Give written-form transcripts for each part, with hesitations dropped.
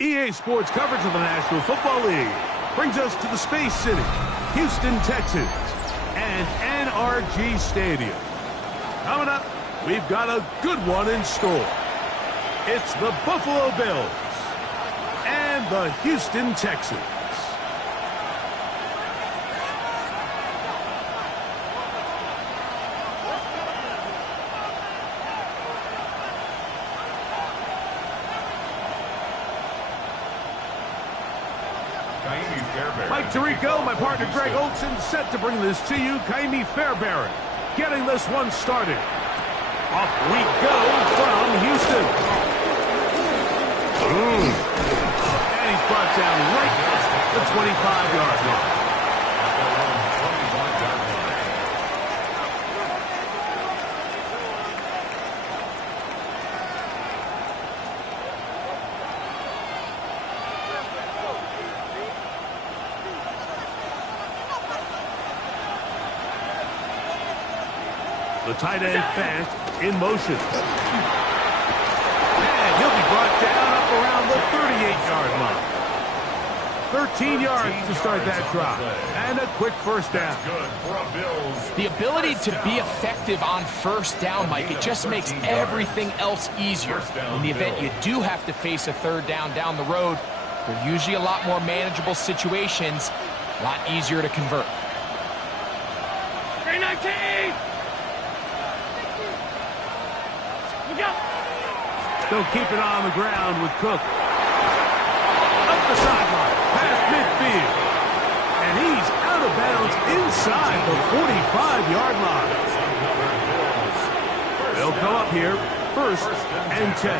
EA Sports coverage of the National Football League brings us to the Space City, Houston, Texas, and NRG Stadium. Coming up, we've got a good one in store. It's the Buffalo Bills and the Houston Texans. Mike Tirico, my partner Greg Olson, set to bring this to you. Kaimi Fairbairn getting this one started. Off we go from Houston. And he's brought down right at the 25-yard line. The tight end fast in motion. And he'll be brought down up around the 38-yard line. 13 yards to start that drive. And a quick first down. The ability to be effective on first down, Mike, it just makes everything else easier. In the event you do have to face a third down the road, they're usually a lot more manageable situations, a lot easier to convert. 319! They'll keep it on the ground with Cook. Up the sideline, past midfield. And he's out of bounds inside the 45-yard line. They'll come up here, first and 10.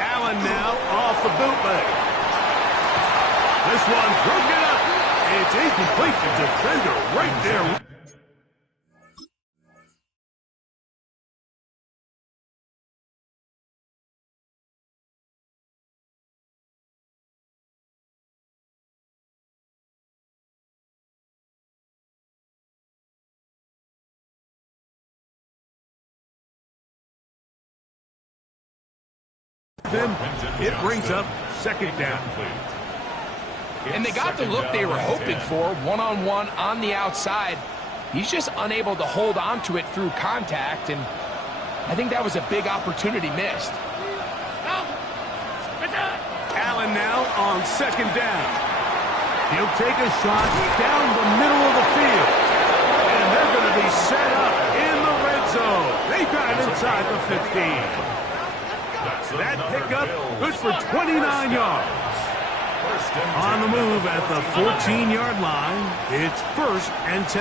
Allen now off the bootleg. This one broken up. It's incomplete. The defender right there. It brings up second down. And they got the look they were hoping for, one-on-one on the outside. He's just unable to hold on to it through contact, and I think that was a big opportunity missed. Allen now on second down. He'll take a shot down the middle of the field. And they're going to be set up in the red zone. They got it inside the 15. That pickup, good for 29 yards. On the move at the 14-yard line, it's first and 10.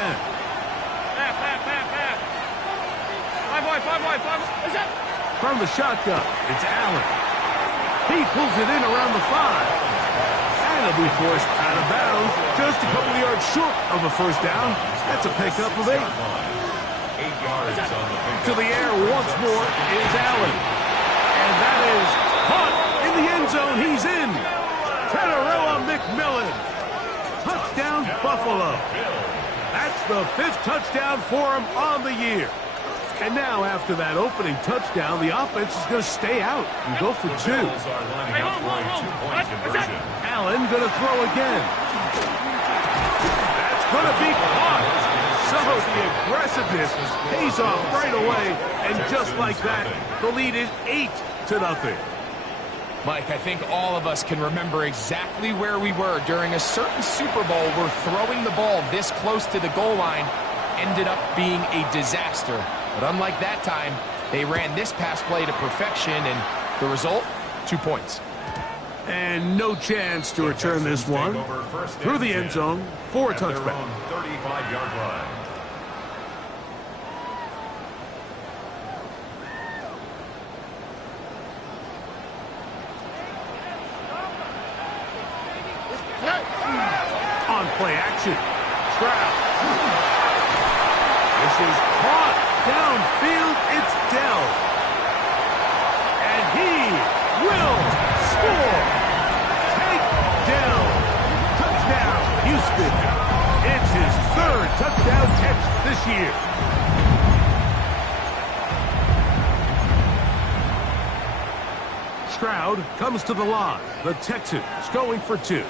From the shotgun, it's Allen. He pulls it in around the 5. And he'll be forced out of bounds, just a couple of yards short of a first down. That's a pickup of 8. 8 yards on the pickup. To the air once more is Allen. And that is caught in the end zone. He's in. Teteroa McMillan. Touchdown, Buffalo. That's the 5th touchdown for him on the year. And now, after that opening touchdown, the offense is going to stay out and go for 2. Allen going to throw again. That's going to be caught. So the aggressiveness pays off right away. And just like that, the lead is 8-0. Mike, I think all of us can remember exactly where we were during a certain Super Bowl where throwing the ball this close to the goal line ended up being a disaster. But unlike that time, they ran this pass play to perfection, and the result, 2 points. And no chance to return this one through the end zone for a touchback. 35-yard line. On play action. Stroud. This is caught downfield. It's Dell. And he will score. Take Dell. Touchdown, Houston. It's his 3rd touchdown catch this year. Stroud comes to the line. The Texans going for 2. Mixon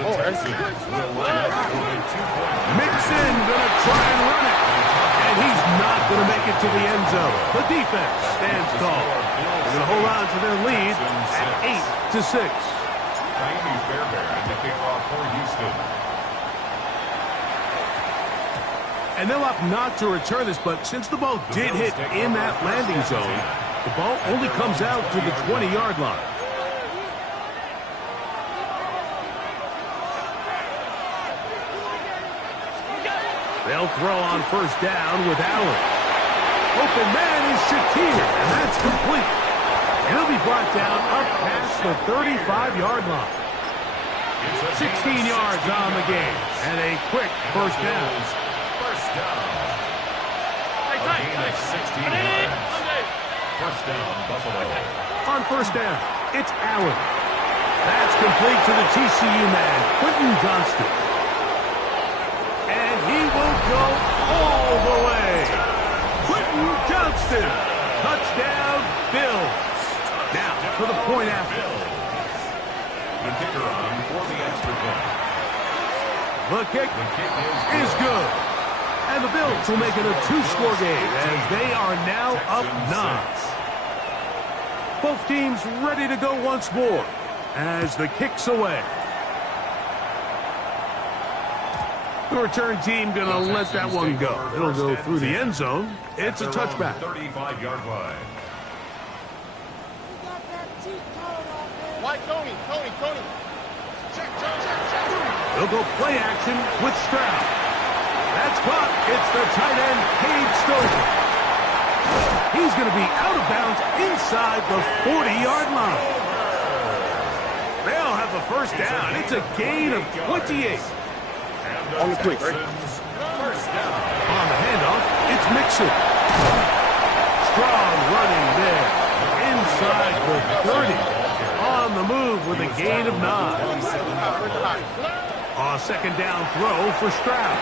gonna try and run it. And he's not gonna make it to the end zone. The defense stands tall. They're gonna hold on to their lead at 8-6. And they'll opt not to return this, but since the ball did hit in that landing zone, the ball only comes out to the 20-yard line. They'll throw on first down with Allen. Open man is Shakir, and that's complete. And he'll be brought down up past the 35-yard line. 16 yards on the game, and a quick first down. First down. A gain of 16 yards. First down, Buffalo. On first down, it's Allen. That's complete to the TCU man, Quentin Johnston. And he will go all the way. Quentin Johnston. Touchdown, Bills. Now for the point after. The kicker on for the extra point. The kick is good. And the Bills will make it a 2-score game as they are now up 9. Both teams ready to go once more as the kick's away. The return team going to let that one go. It'll go through the end zone. It's a touchback. 35-yard line. Tony. Check. They'll go play action with Stroud. That's caught. It's the tight end, Cade Stover. He's going to be out of bounds inside the 40-yard line. They'll have the first down. It's a gain of 28. On the quick, right? First down. On the handoff, it's Mixon. Strong running there. Inside the 30. On the move with a gain of 9. A second down throw for Stroud.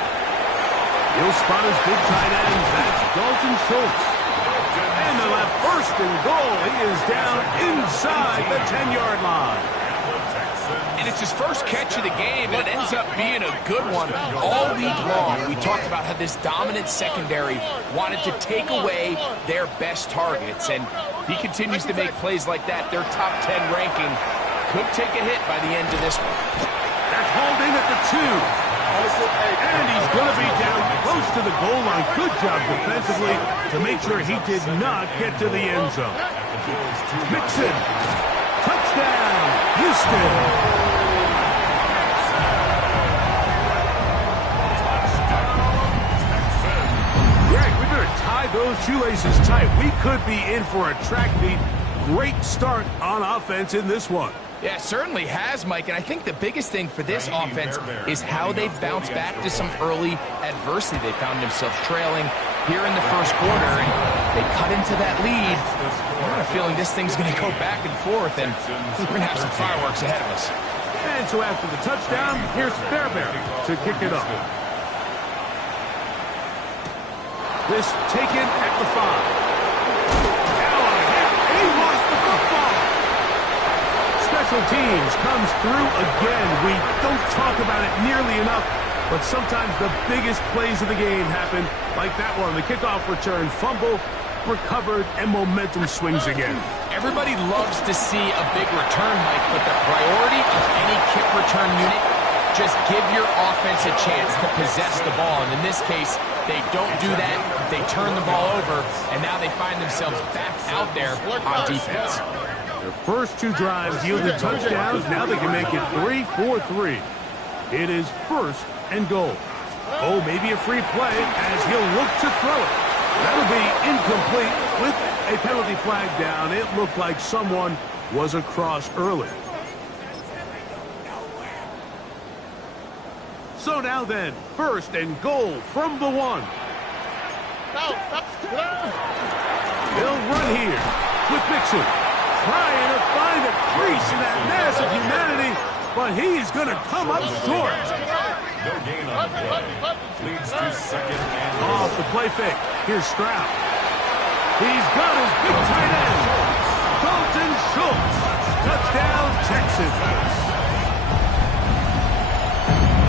He'll spot his big tight end. That's Dalton Schultz. And they'll have first and goal. He is down inside the 10-yard line. And it's his first catch of the game, and it ends up being a good one. All week long, we talked about how this dominant secondary wanted to take away their best targets. And if he continues to make plays like that, their top 10 ranking could take a hit by the end of this one. That's holding at the 2. And he's going to be down close to the goal line. Good job defensively to make sure he did not get to the end zone. Mixon. Touchdown, Houston. Tie those shoelaces tight. We could be in for a track meet. Great start on offense in this one. Yeah, it certainly has, Mike, and I think the biggest thing for this offense is how they've bounced back to some early adversity. They found themselves trailing here in the first quarter, and they cut into that lead. I have a feeling this thing's going to go back and forth, and we're going to have some fireworks ahead of us. And so after the touchdown, here's Fairbairn to kick it up. This taken at the 5. Now a hit. He lost the football. Special teams comes through again. We don't talk about it nearly enough, but sometimes the biggest plays of the game happen like that one. The kickoff return, fumble, recovered, and momentum swings again. Everybody loves to see a big return, Mike, but the priority of any kick return unit, just give your offense a chance to possess the ball. And in this case, they don't do that. They turn the ball over, and now they find themselves back out there on defense. Their first 2 drives yielded touchdowns. Now they can make it 3-4-3. It is first and goal. Oh, maybe a free play as he'll look to throw it. That'll be incomplete with a penalty flag down. It looked like someone was across early. So now then, first and goal from the 1. They'll run here with Mixon. Trying to find a crease in that mass of humanity, but he's going to come up short. No gain on the play. Leads to second and goal. Off the play fake. Here's Stroud. He's got his big tight end. Schultz. Touchdown, Texans.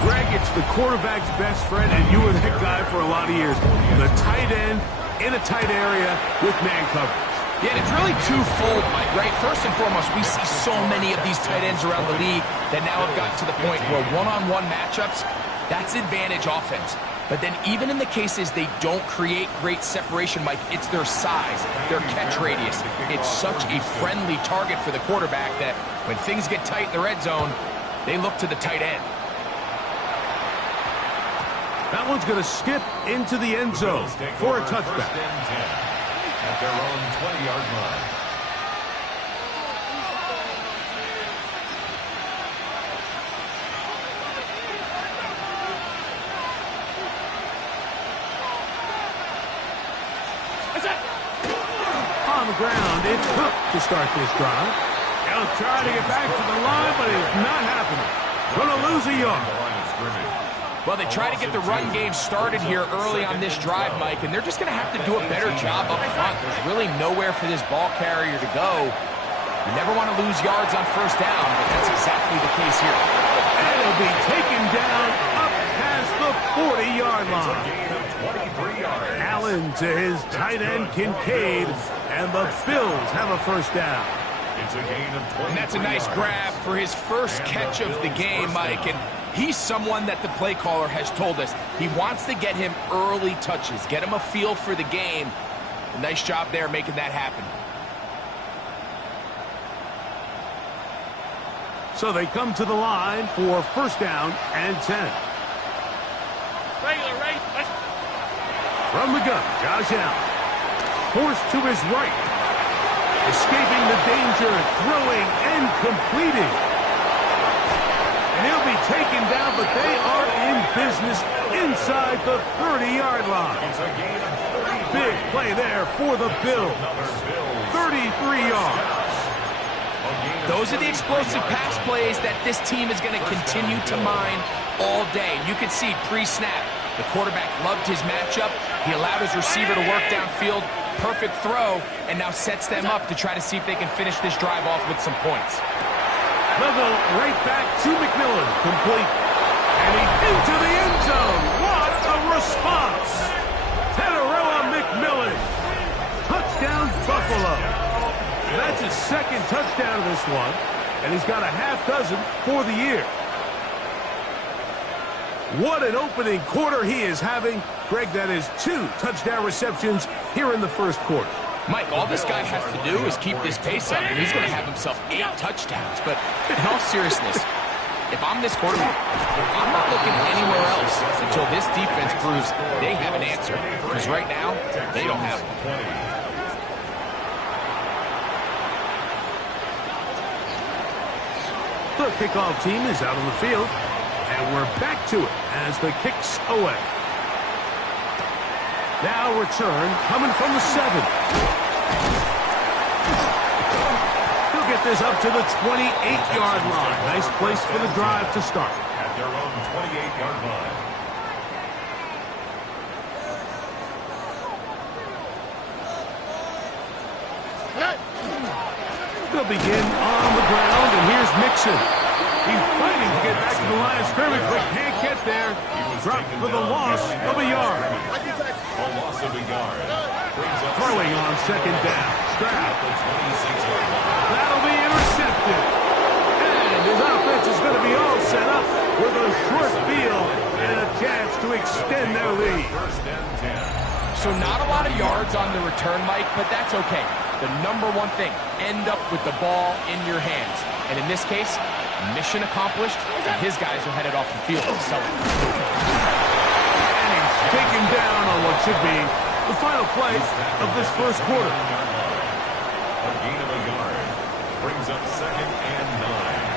Greg, it's the quarterback's best friend, and you were that guy for a lot of years. The tight end in a tight area with man coverage. Yeah, and it's really twofold, Mike, right? First and foremost, we see so many of these tight ends around the league that now have gotten to the point where one-on-one matchups, that's advantage offense. But then even in the cases they don't create great separation, Mike, it's their size, their catch radius. It's such a friendly target for the quarterback that when things get tight in the red zone, they look to the tight end. That one's going to skip into the end zone for a touchback. At their own 20-yard line. On the ground, it's Cook to start this drive. He'll try to get back to the line, but it's not happening. Going to lose a yard. Well, they try to get the run game started here early on this drive, Mike, and they're just going to have to do a better job up front. There's really nowhere for this ball carrier to go. You never want to lose yards on first down, but that's exactly the case here. And he'll be taken down up past the 40-yard line. Allen to his tight end, Kincaid, and the Bills have a first down. And that's a nice grab for his first catch of the game, Mike. And he's someone that the play caller has told us he wants to get him early touches, get him a feel for the game. A nice job there making that happen. So they come to the line for first down and 10. From the gun, Josh Allen. Forced to his right. Escaping the danger, throwing and completing. And he'll be taken down, but they are in business inside the 30-yard line. Big play there for the Bills. 33 yards. Those are the explosive pass plays that this team is going to continue to mine all day. You can see pre-snap, the quarterback loved his matchup. He allowed his receiver to work downfield. Perfect throw, and now sets them up to try to see if they can finish this drive off with some points. They'll go right back to McMillan, complete. And he's into the end zone. What a response! Teteroa McMillan. Touchdown, Buffalo. And that's his second touchdown of this one, and he's got a half dozen for the year. What an opening quarter he is having. Greg, that is 2 touchdown receptions here in the first quarter. Mike, all this guy has to do is keep this pace up, and he's going to have himself 8 touchdowns. But in all seriousness, if I'm this quarterback, I'm not looking anywhere else until this defense proves they have an answer. Because right now, they don't have one. The kickoff team is out on the field, and we're back to it as the kick's away. Now return coming from the 7. He'll get this up to the 28-yard line. Nice place for the drive to start. At their own 28-yard line. They'll begin on the ground, and here's Mixon. He's fighting to get back to the line of scrimmage, but can't get there. Dropped for the loss of a yard. A loss of a yard. Throwing on second down. Stroud. That'll be intercepted. And his offense is going to be all set up with a short field and a chance to extend their lead. So not a lot of yards on the return, Mike, but that's okay. The number one thing, end up with the ball in your hands. And in this case, mission accomplished, and his guys are headed off the field to celebrate. And he's taken down on what should be the final play of this first quarter. A gain of a yard. Brings up second and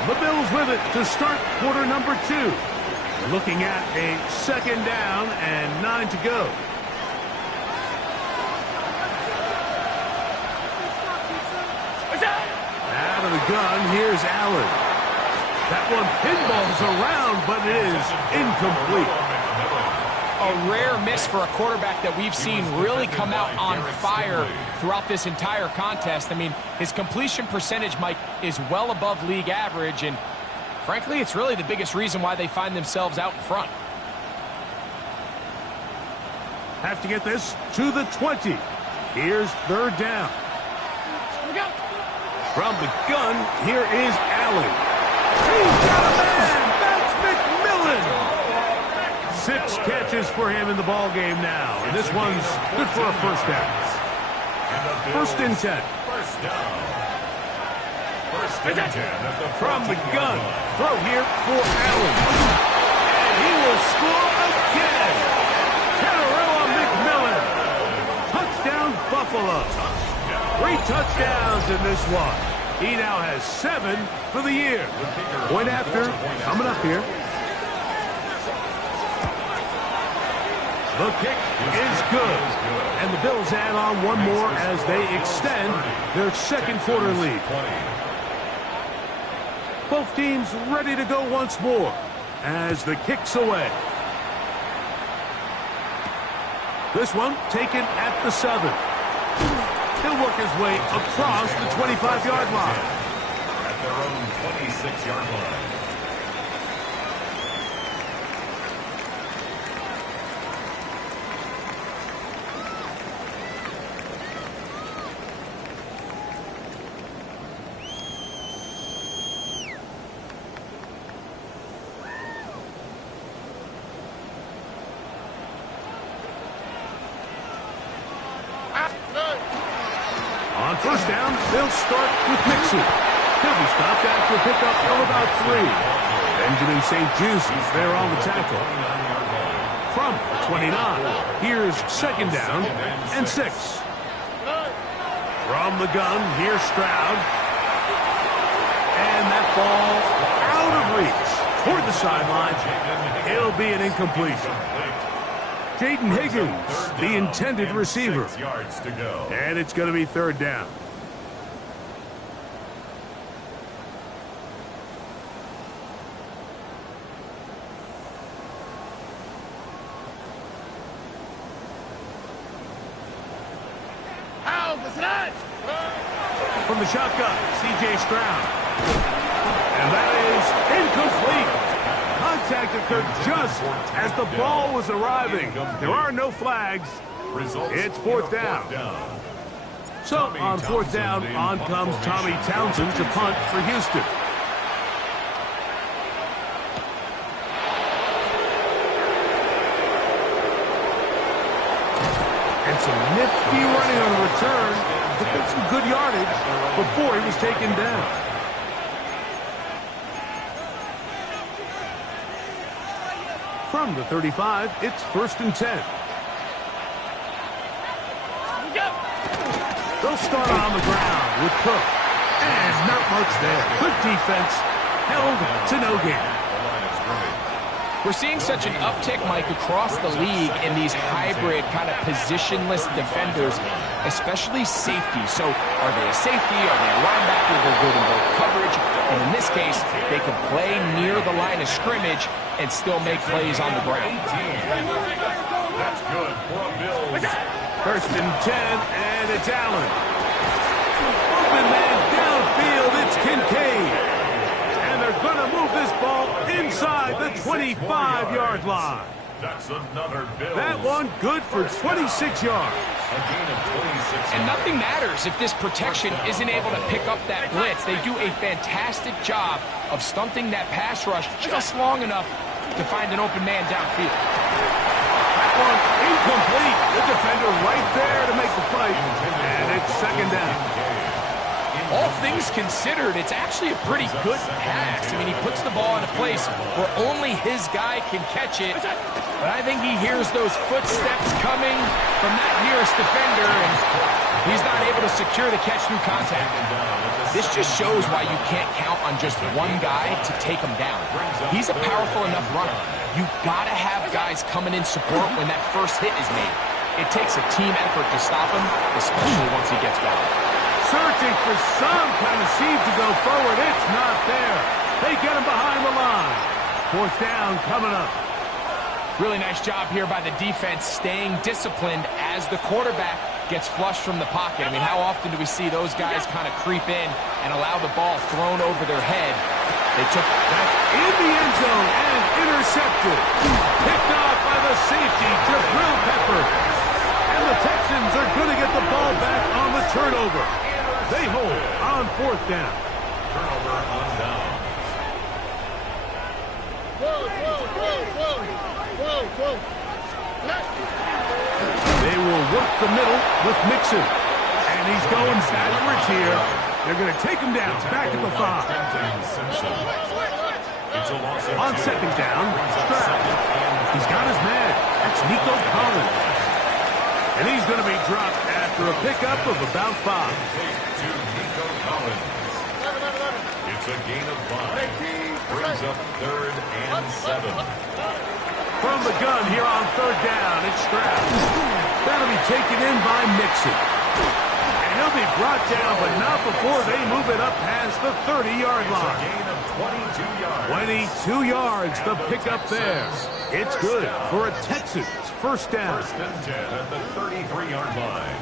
9. The Bills with it to start quarter number 2. Looking at a second down and 9 to go. Out of the gun, here's Allen. That one pinballs around, but it is incomplete. A rare miss for a quarterback that we've seen really come out on fire throughout this entire contest. I mean, his completion percentage, Mike, is well above league average, and frankly, it's really the biggest reason why they find themselves out in front. Have to get this to the 20. Here's third down. From the gun, here is Allen. He's got a man! That's McMillan! 6 catches for him in the ball game now. And this one's good for a first down. First and 10. From the gun, throw here for Allen. And he will score again. Catarella McMillan. Touchdown, Buffalo. 3 touchdowns in this one. He now has 7 for the year. Point after, coming up here. The kick is good. And the Bills add on one more as they extend their second quarter lead. Both teams ready to go once more as the kick's away. This one taken at the 7. He'll work his way across the 25-yard line. At their own 26-yard line. On first down, they'll start with Mixon. He'll be stopped after a pickup of about 3. Benjamin St. Just is there on the tackle. From 29, here's second down and 6. From the gun, here's Stroud. And that ball out of reach toward the sideline. It'll be an incompletion. Jaden Higgins, the intended receiver. 6 yards to go. And it's going to be third down. From the shotgun, C.J. Stroud. And that is incomplete. Contact occurred just as the ball was arriving. There are no flags. It's fourth down. So on fourth down, on comes Tommy Townsend to punt for Houston. And some nifty running on the return to get some good yardage before he was taken down. From the 35, it's first and 10. They'll start on the ground with Cook. And not much there. Good defense. Held to no gain. We're seeing such an uptick, Mike, across the league in these hybrid kind of positionless defenders, especially safety. So are they a safety? Are they a linebacker? They're good in both coverage. And in this case, they can play near the line of scrimmage and still make plays on the ground. That's good for a Bills. First and 10, and it's Allen. Open man downfield, it's Kincaid. And they're going to move this ball inside the 25-yard line. That's another Bills. That one good for 26 yards. A gain of 26. And nothing matters if this protection isn't able to pick up that blitz. They do a fantastic job of stunting that pass rush just long enough to find an open man downfield. That one incomplete. The defender right there to make the play. And it's second down. All things considered, it's actually a pretty good pass. I mean, he puts the ball in a place where only his guy can catch it. But I think he hears those footsteps coming from that nearest defender, and he's not able to secure the catch through contact. This just shows why you can't count on just one guy to take him down. He's a powerful enough runner. You've got to have guys coming in support when that first hit is made. It takes a team effort to stop him, especially once he gets going. Searching for some kind of seed to go forward. It's not there. They get him behind the line. Fourth down coming up. Really nice job here by the defense staying disciplined as the quarterback gets flushed from the pocket. I mean, how often do we see those guys kind of creep in and allow the ball thrown over their head? They took that in the end zone and intercepted. Picked off by the safety, Jabril Peppers. And the Texans are going to get the ball back on the turnover. They hold on 4th down. Turnover on down. They will work the middle with Mixon. And he's going backwards here. They're going to take him down, back at the 5. On 2nd down, Stroud. He's got his man. That's Nico Collins. And he's going to be dropped after a pickup of about 5. To Nico Collins. It's a gain of 5. Brings up 3rd and 7. From the gun here on 3rd down, it's Stroud. That'll be taken in by Mixon. And he'll be brought down, but not before they move it up past the 30-yard line. It's a gain of 22 yards. 22 yards, the pickup there. It's good for a Texans 1st down. 1st and 10 at the 33-yard line.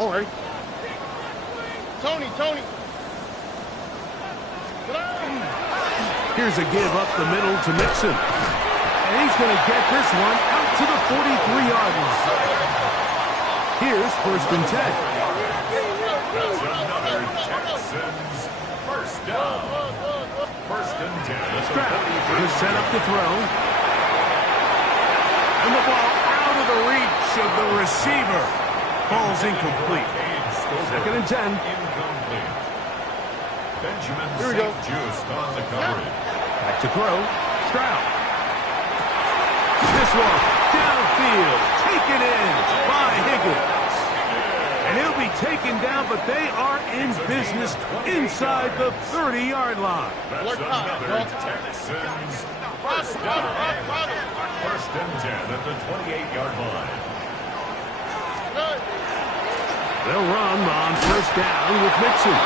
All right. Tony. Here's a give up the middle to Mixon. And he's going to get this one out to the 43-yard line. Here's 1st and 10. That's another Texans 1st down. 1st and 10. Stroud is set up to throw. And the ball out of the reach of the receiver. Falls incomplete. 2nd and 10. Incomplete. Benjamin Here we go. St-Juste on the coverage. Back to throw. Stroud. This one downfield. Taken in by Higgins. And he'll be taken down, but they are in business inside the 30-yard line. That's another Texans 1st down. 1st and 10 at the 28-yard line. They'll run on 1st down with Mixon.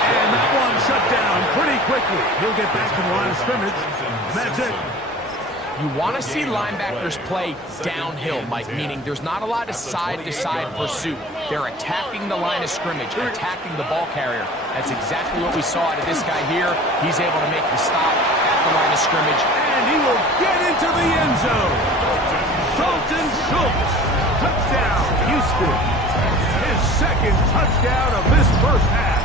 And that one shut down pretty quickly. He'll get back to the line of scrimmage. That's it. You want to see linebackers play downhill, Mike, meaning there's not a lot of side-to-side pursuit. They're attacking the line of scrimmage, attacking the ball carrier. That's exactly what we saw out of this guy here. He's able to make the stop at the line of scrimmage. And he will get into the end zone. Dalton Schultz. Touchdown, Houston. His 2nd touchdown of this 1st half.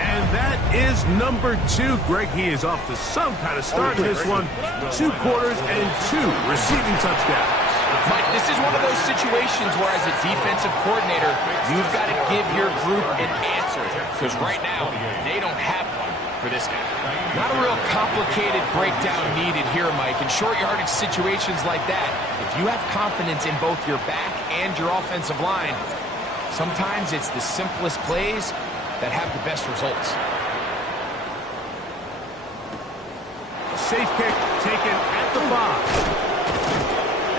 And that is number 2. Greg, he is off to some kind of start in this one. 2 quarters and 2 receiving touchdowns. Mike, this is one of those situations where as a defensive coordinator, you've got to give your group an answer. Because right now, they don't have one for this guy. Not a real complicated breakdown needed here, Mike. In short yardage situations like that, if you have confidence in both your back and your offensive line, sometimes it's the simplest plays that have the best results. Safe kick taken at the 5.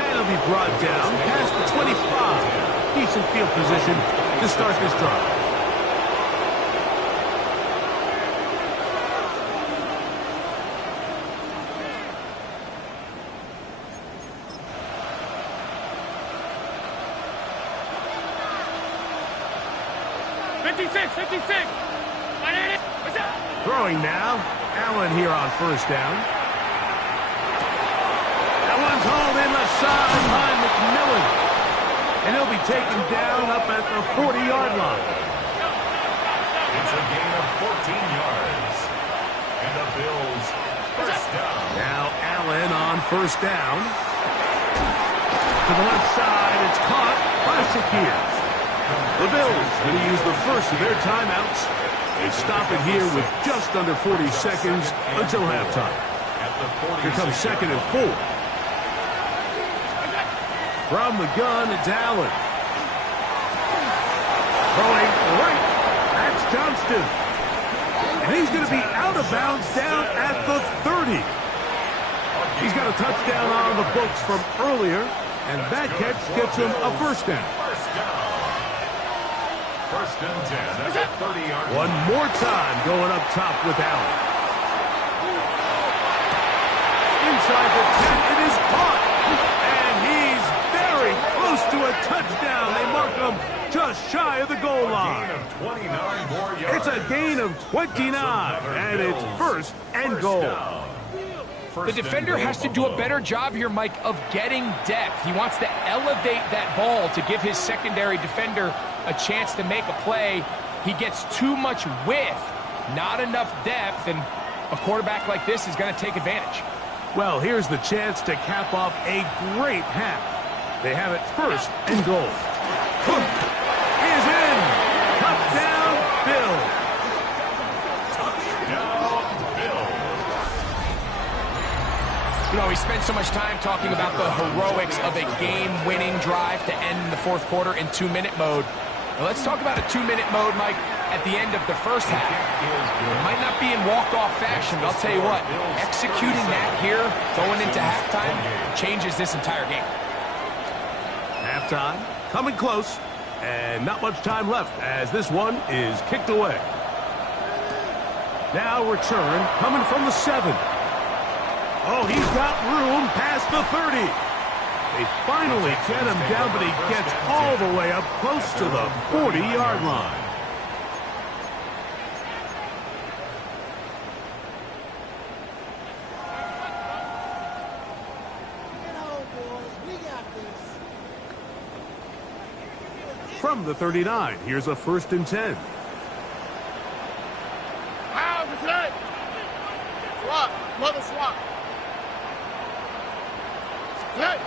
And he'll be brought down past the 25. Decent field position to start this drive. Throwing now. Allen here on 1st down. That one's hauled in the side by McMillan. And he'll be taken down up at the 40-yard line. It's a gain of 14 yards. And the Bills 1st down. Now Allen on 1st down. To the left side, it's caught by Shakir. The Bills going to use the first of their timeouts. They stop it here with just under 40 seconds until halftime. Here comes 2nd and 4. From the gun, it's Allen. Throwing right. That's Johnston. And he's going to be out of bounds down at the 30. He's got a touchdown on the books from earlier, and that catch gets him a 1st down. First and 10 at the 30-yard line. One more time going up top with Allen. Inside the 10, it is caught. And he's very close to a touchdown. They mark him just shy of the goal line. A gain of 29 more yards. It's a gain of 29, and it's first and goal. The defender has to do a better job here, Mike, of getting depth. He wants to elevate that ball to give his secondary defender a chance to make a play. He gets too much width, not enough depth, and a quarterback like this is going to take advantage. Well, here's the chance to cap off a great half. They have it first and goal. Is in. Touchdown, Bill. Touchdown, Bill. You know, we spent so much time talking about the heroics of a game-winning drive to end the fourth quarter in 2-minute mode. Now let's talk about a 2-minute mode, Mike, at the end of the first half. It might not be in walk-off fashion, but I'll tell you what, executing that here, going into halftime, changes this entire game. Halftime, coming close, and not much time left as this one is kicked away. Now return coming from the 7. Oh, he's got room past the 30. They finally get him down, but he gets all the way up close to the 40-yard line. From the 39, here's a first and 10. Wow, that's it. Swap. Mother swap. Good.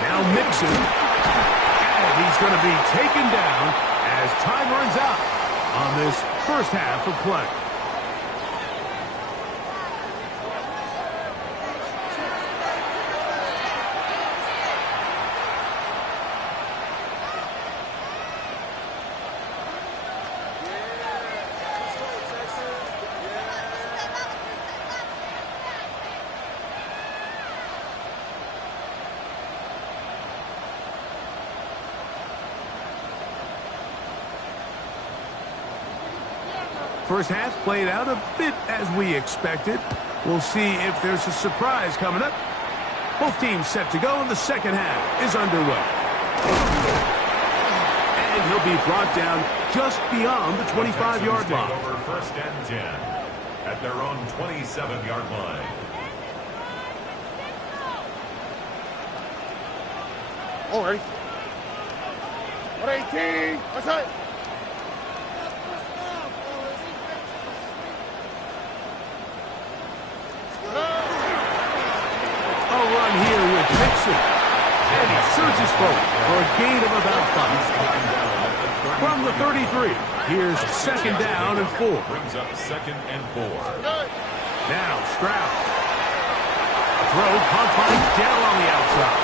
Now Mixon. And he's going to be taken down as time runs out on this first half of play. First half played out a bit as we expected. We'll see if there's a surprise coming up. Both teams set to go, and the second half is underway. And he'll be brought down just beyond the 25-yard line. Over first and 10 at their own 27-yard line. All right. 118. What's that? A run here with Texan. And he surges forward for a gain of about 5. From the 33, here's second down and 4. Brings up second and 4. Now Stroud. A throw, Pontine down on the outside.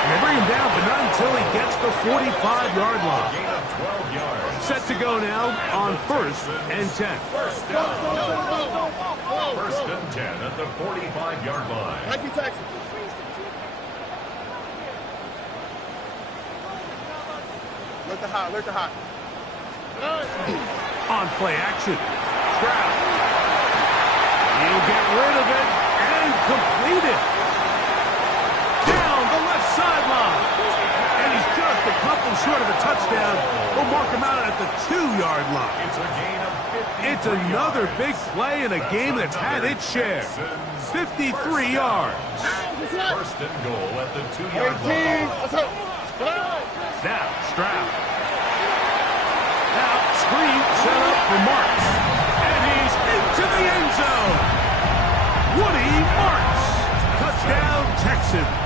And they bring him down, but not until he gets the 45-yard line. Gain of 12 yards. Set to go now on first and 10. First down. First and 10 at the 45-yard line. Thank you, Texas. Look the hot, look the hot. On play action. Stroud. He'll get rid of it and complete it. Down the left sideline. And he's just a couple short of a touchdown. We'll mark him out at the 2-yard line. It's a gain of 50. It's another big play in a game that's had its share. 53 yards. First and goal at the 2-yard line. Now, Stroud. Now, screen set up for Marks. And he's into the end zone. Woody Marks. Touchdown, Texans.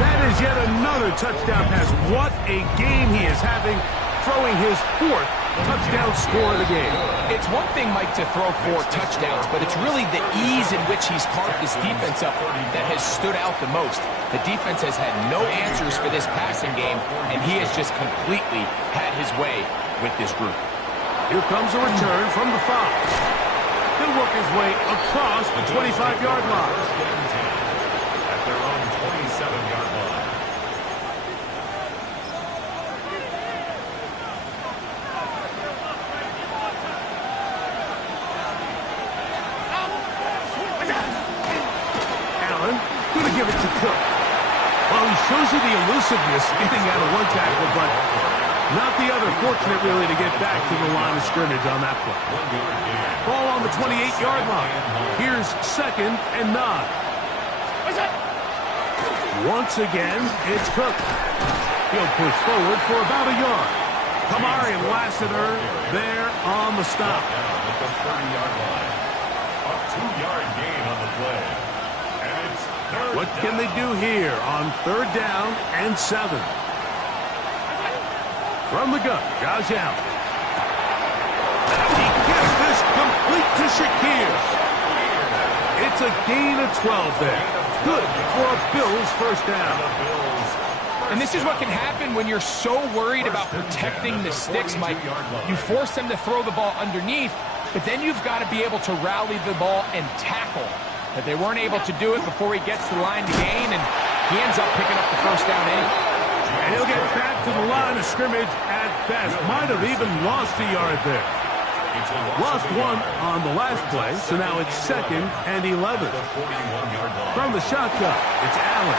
That is yet another touchdown pass. What a game he is having, throwing his 4th touchdown score of the game. It's one thing, Mike, to throw 4 touchdowns, but it's really the ease in which he's carved this defense up that has stood out the most. The defense has had no answers for this passing game, and he has just completely had his way with this group. Here comes a return from the 5. He'll work his way across the 25-yard line. At their own 27-yard line. give it to Cook. Well, he shows you the elusiveness getting out of one tackle, but not the other. Fortunate, really, to get back to the line of scrimmage on that play. Ball on the 28-yard line. Here's 2nd and 9. Once again, it's Cook. He'll push forward for about a yard. Kamari and Lassiter there on the stop. At the 30-yard line. A 2-yard gain on the play. And it's What can they do here on 3rd down and 7? From the gun, Josh Allen. He gets this complete to Shakir. It's a gain of 12 there. Good for a Bills first down. And this is what can happen when you're so worried about protecting the sticks, Mike. You force them to throw the ball underneath, but then you've got to be able to rally the ball and tackle. But they weren't able to do it before he gets to the line to gain, and he ends up picking up the first down anyway. And he'll get back to the line of scrimmage at best. Might have even lost a yard there. Lost one on the last play, so now it's 2nd and 11. From the shotgun, it's Allen.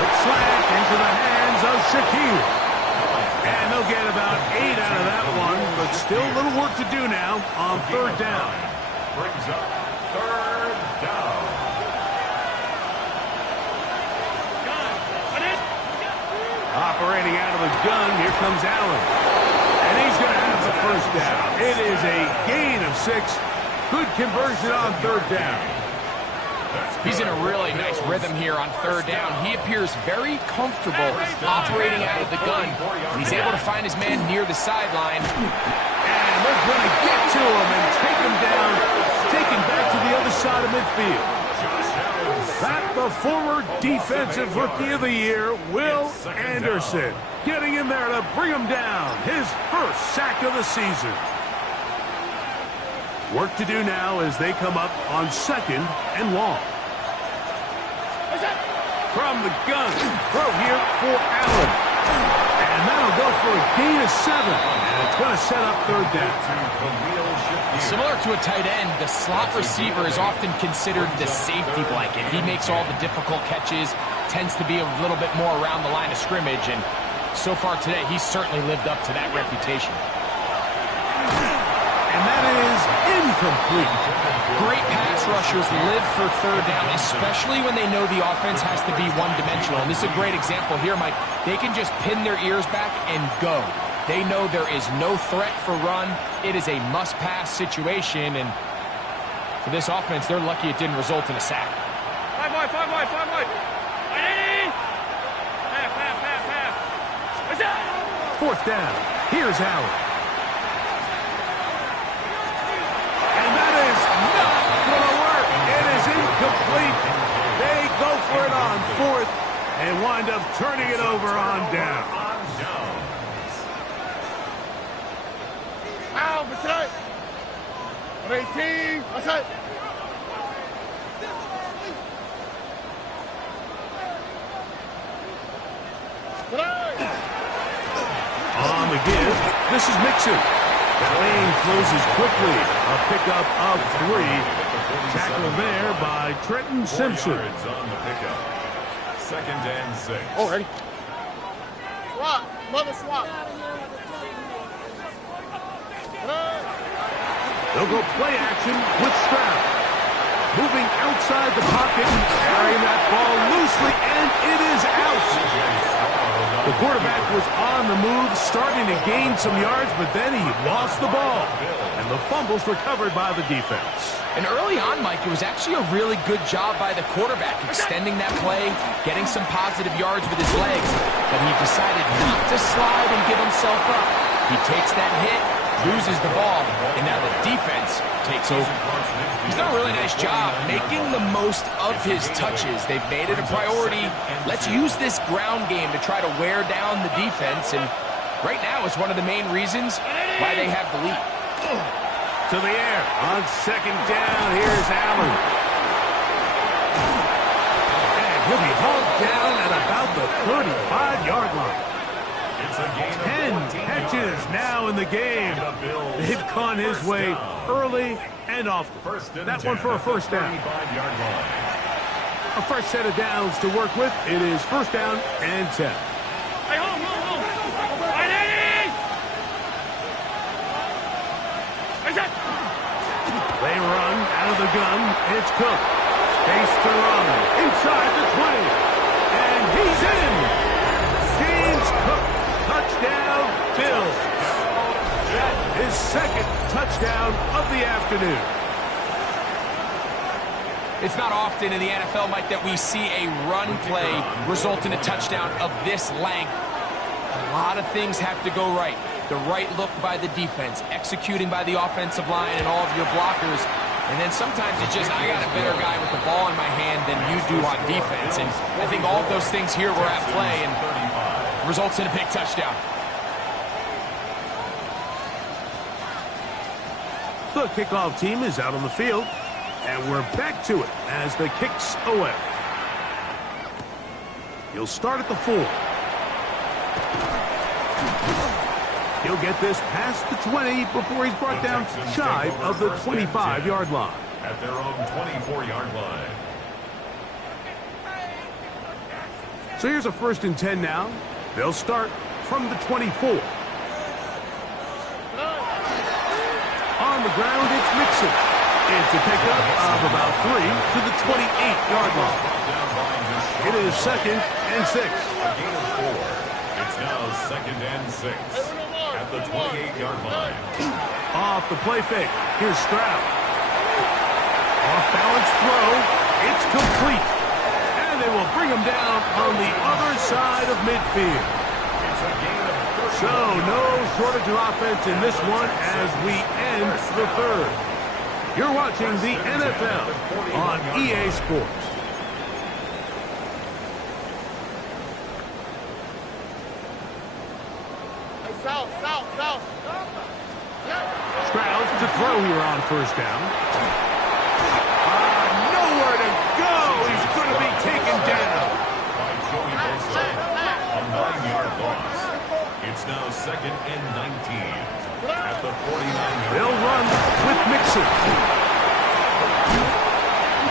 It's slant into the hands of Shakir. And they'll get about 8 out of that one, but still a little work to do now on 3rd down. Brings up 3rd down. Operating out of the gun, here comes Allen. And he's going to have the first down. It is a gain of 6. Good conversion on 3rd down. He's in a really nice rhythm here on 3rd down. He appears very comfortable operating out of the gun. And he's able to find his man near the sideline. And they're going to get to him and take him down, take him back to the other side of midfield. That the former Defensive Rookie of the Year, Will Anderson, getting in there to bring him down. His first sack of the season. Work to do now as they come up on 2nd and long. From the gun, throw here for Allen. And that'll go for a gain of 7. And it's going to set up 3rd down. Similar to a tight end, the slot receiver is often considered the safety blanket. He makes all the difficult catches, tends to be a little bit more around the line of scrimmage, and so far today, he's certainly lived up to that reputation. And that is incomplete. Great pass rushers live for 3rd down, especially when they know the offense has to be one-dimensional. And this is a great example here, Mike. They can just pin their ears back and go. They know there is no threat for run. It is a must-pass situation, and for this offense, they're lucky it didn't result in a sack. 5 wide. 4th down. Here's Allen. And that is not going to work. It is incomplete. They go for it on 4th and wind up turning it over on down. Out, Mr. 18. That's it. On the give, this is Mixon. The lane closes quickly. A pickup of 3. Tackle there by Trenton Simpson. 4 yards on the pickup. 2nd and 6. Oh, ready. Swap. Mother swap. They'll go play action with Stroud. Moving outside the pocket, carrying that ball loosely, and it is out. The quarterback was on the move, starting to gain some yards, but then he lost the ball. And the fumble's recovered by the defense. And early on, Mike, it was actually a really good job by the quarterback, extending that play, getting some positive yards with his legs. But he decided not to slide and give himself up. He takes that hit, loses the ball, and now the defense takes over. He's done a really nice job making the most of his touches. They've made it a priority. Let's use this ground game to try to wear down the defense, and right now it's one of the main reasons why they have the lead. To the air on 2nd down. Here's Allen. And he'll be hauled down at about the 35-yard line. 10 catches now in the game. They've gone his way early and often. That one for a first down. A fresh set of downs to work with. It is first down and 10. Hey, home. Ready? They run out of the gun. It's Cook. Space to run. Inside the 20. And he's in. James Cook. Touchdown, Bills. His second touchdown of the afternoon. It's not often in the NFL, Mike, that we see a run play result in a touchdown of this length. A lot of things have to go right. The right look by the defense, executing by the offensive line and all of your blockers. And then sometimes it's just, I got a better guy with the ball in my hand than you do on defense. And I think all of those things here were at play and results in a big touchdown. The kickoff team is out on the field, and we're back to it as the kick's away. He'll start at the 4. He'll get this past the 20 before he's brought down shy of the 25-yard line. At their own 24-yard line. So here's a 1st and 10 now. They'll start from the 24. On the ground, it's Mixon. It's a pickup of about 3 to the 28-yard line. It is 2nd and 6. A gain of 4. It's now 2nd and 6 at the 28-yard line. Off the play fake. Here's Stroud. Off-balance throw. It's complete. And they will bring him down on the other side of midfield. It's a gain of 30. So no shortage of offense in this one as we end the 3rd. You're watching the NFL on EA Sports. South. Stroud to throw here on 1st down. Nowhere to go. He's going to be taken down. By Joey Bosa. A 9-yard loss. It's now 2nd and 19 at the 49-yard. They'll run with Mixon.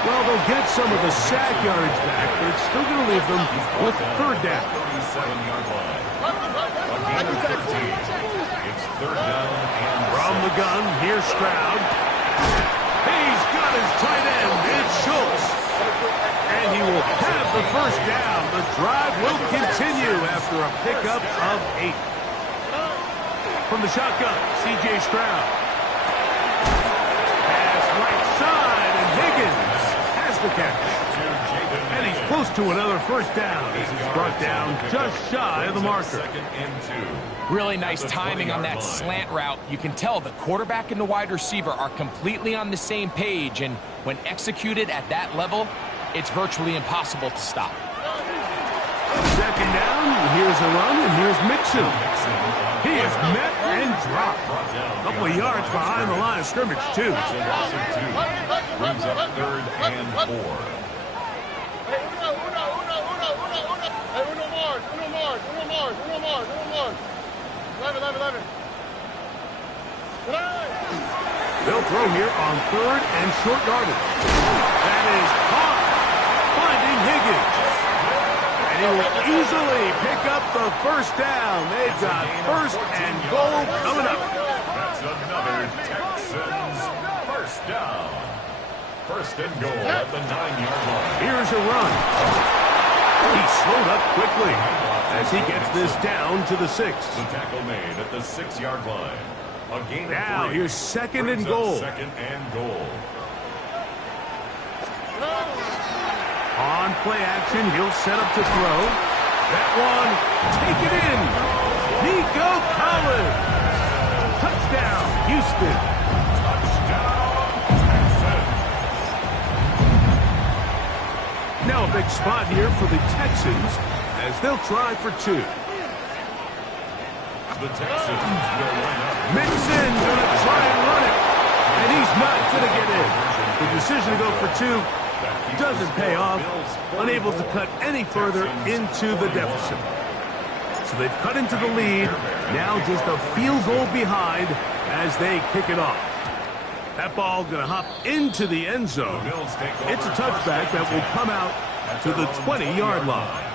Well, they'll get some of the sack yardage back, but it's still going to leave them with 3rd down. 37-yard line. A gain of 15. It's 3rd down and From the gun, here's Stroud. He's got his tight end. It's Schultz. And he will have the 1st down. The drive will continue after a pickup of 8. From the shotgun, C.J. Stroud. Pass right side, and Higgins has the catch. And he's close to another 1st down. He's brought down just shy of the marker. 2nd and 2. Really nice timing on that slant route. You can tell the quarterback and the wide receiver are completely on the same page, and when executed at that level, it's virtually impossible to stop. 2nd down, here's a run, and here's Mixon. He is met and dropped. A couple of yards behind the line of scrimmage, too. It's a loss of 2. Brings up 3rd and 4. Hey, uno more. 11. They'll throw here on 3rd and short yardage. That is caught, finding Higgins. And he will easily pick up the 1st down. They've got 1st and goal coming up. That's another Texans 1st down. 1st and goal at the 9-yard line. Here's a run. He slowed up quickly as he gets this down to the 6. The tackle made at the 6-yard line. A gain of 3. Now here's 2nd and Brings up goal. 2nd and goal. On play action, he'll set up to throw. That one, take it in. Nico Collins. Touchdown, Houston. Now a big spot here for the Texans as they'll try for 2. The Texans will line up. Mixon going to try and run it, and he's not going to get in. The decision to go for 2 doesn't pay off, unable to cut any further into the deficit. So they've cut into the lead, now just a field goal behind as they kick it off. That ball going to hop into the end zone. It's a touchback that will come out to the 20-yard line.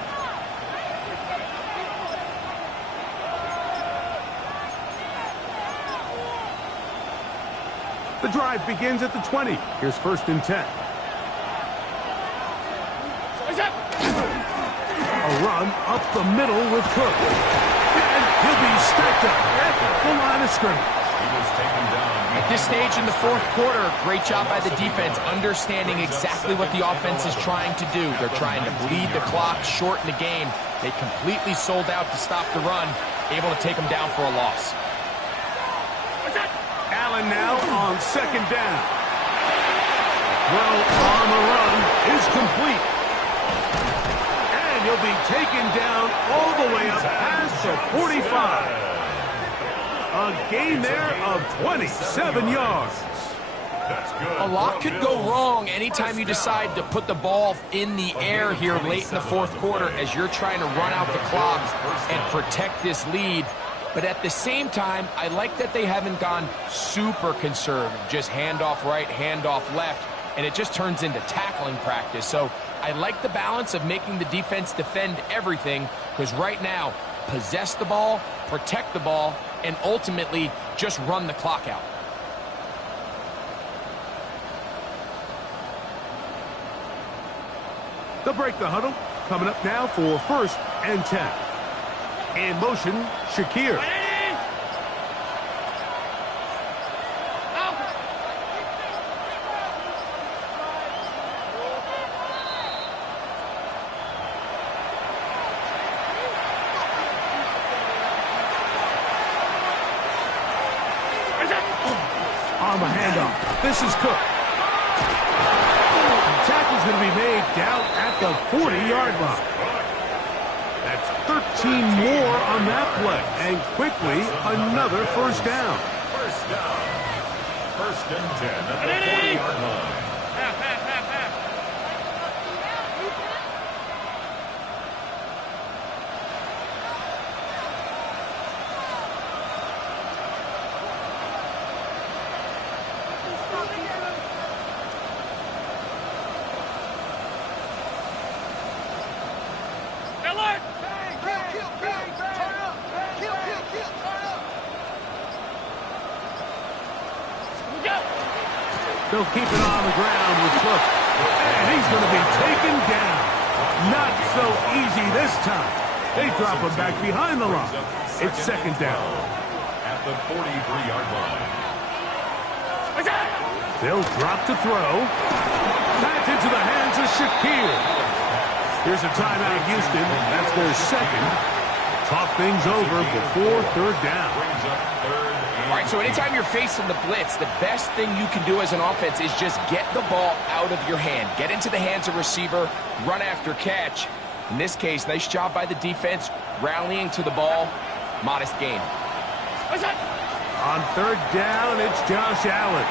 The drive begins at the 20. Here's 1st and 10. A run up the middle with Cook. And he'll be stacked up at the line of scrimmage. He was taken down. At this stage in the 4th quarter, great job by the defense, understanding exactly what the offense is trying to do. They're trying to bleed the clock, shorten the game. They completely sold out to stop the run, able to take them down for a loss. Allen now on 2nd down. Throw on the run is complete. And he'll be taken down all the way up past the 45. A gain there of 27 yards. That's good. A lot could go wrong anytime you decide to put the ball in the air here late in the 4th quarter as you're trying to run out the clock and protect this lead. But at the same time, I like that they haven't gone super conservative, just handoff right, handoff left, and it just turns into tackling practice. So I like the balance of making the defense defend everything, because right now, possess the ball, protect the ball, and ultimately just run the clock out. They'll break the huddle. Coming up now for 1st and 10. In motion, Shakir. On the handoff, this is Cook. Tackle's going to be made down at the 40-yard line. That's 13 more on that play. And quickly, another 1st down. 1st down. 1st and 10 at the 40-yard line. They'll keep it on the ground with Cook. And he's going to be taken down. Not so easy this time. They drop him back behind the line. It's 2nd down. At the 43-yard line. They'll drop to throw. Back into the hands of Shakir. Here's a timeout, Houston. That's their 2nd. Talk things over before 3rd down. Brings up 3rd. All right, so anytime you're facing the blitz, the best thing you can do as an offense is just get the ball out of your hand. Get into the hands of receiver, run after catch. In this case, nice job by the defense, rallying to the ball. Modest gain. On 3rd down, it's Josh Allen.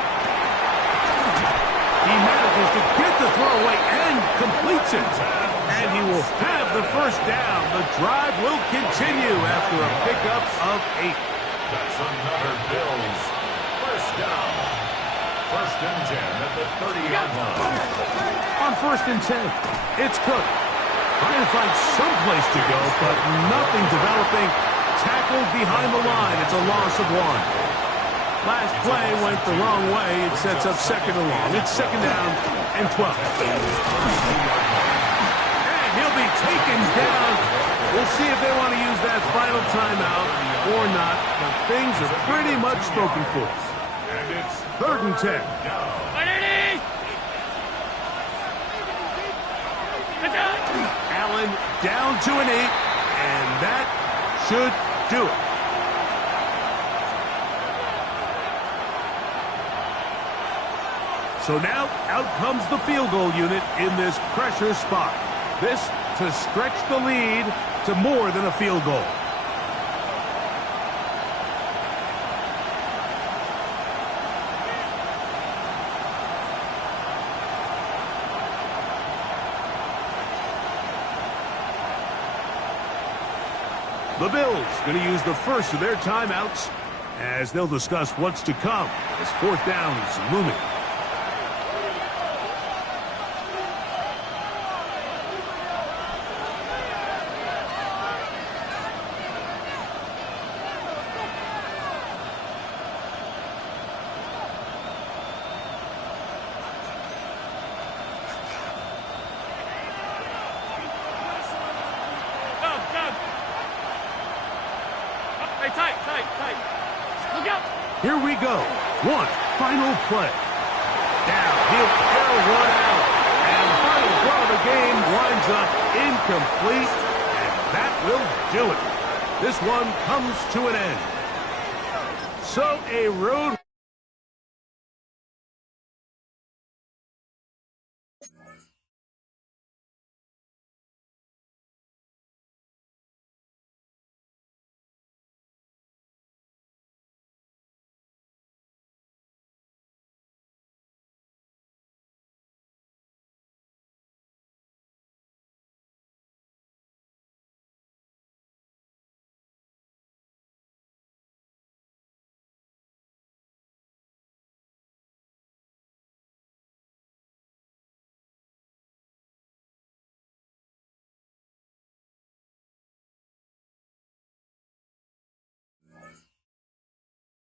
He manages to get the throw away and completes it. And he will have the 1st down. The drive will continue after a pickup of 8. That's another Bills 1st down. 1st and 10 at the 30-yard line. On 1st and 10, it's Cook. Trying to find some place to go, but nothing developing. Tackled behind the line. It's a loss of 1. Last play went the wrong way. It sets up 2nd and long. It's 2nd down and 12. And he'll be taken down. We'll see if they want to use that final timeout or not, but things are pretty much spoken for. And it's 3rd and 10. Allen down to an 8, and that should do it. So now, out comes the field goal unit in this pressure spot. This to stretch the lead to more than a field goal. The Bills going to use the first of their timeouts as they'll discuss what's to come as 4th down is looming. Look out. Here we go. One final play. Now he'll air one out. And the final throw of the game winds up incomplete. And that will do it. This one comes to an end. So a road